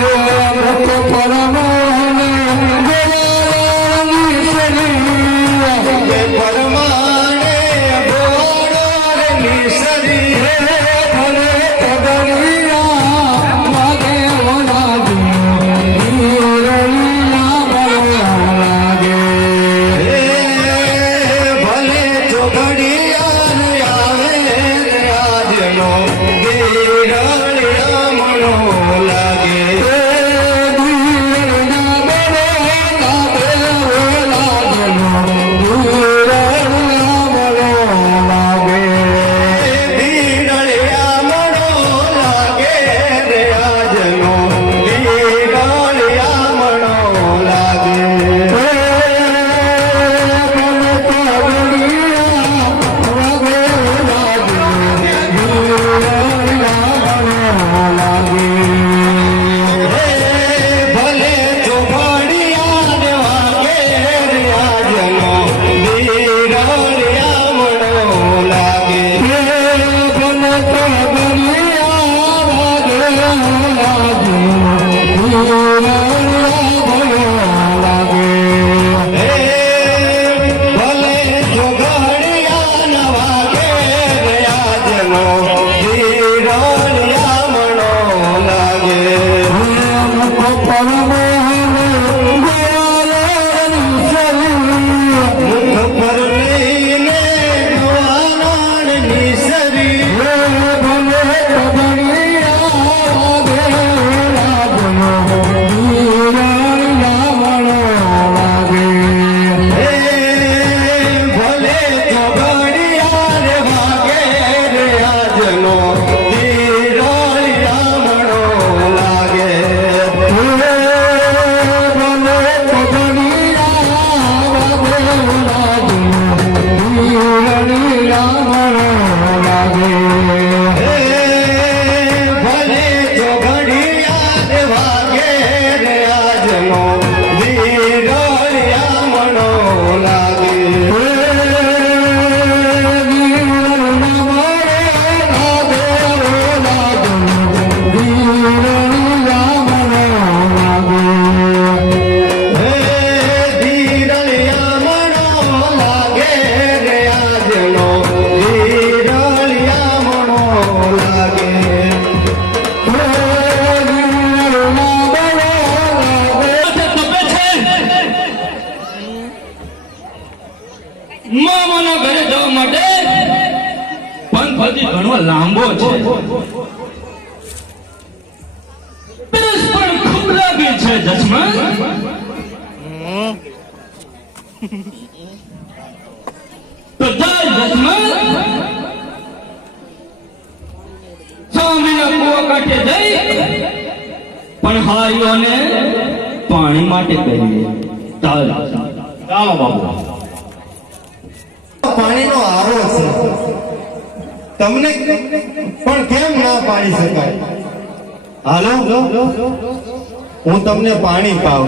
loco por amor. લાગે માટે પંથ હજી ઘણો લાંબો છે. પણ ખૂબ લાગી પણ માટે કહીએ બાબુ. પાણીનો આવો છે. તમને પણ કેમ ના પાડી શકાય? હાલો? હું તમને પાણી પાવ.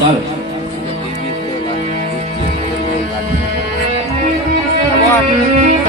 ચાલો. Música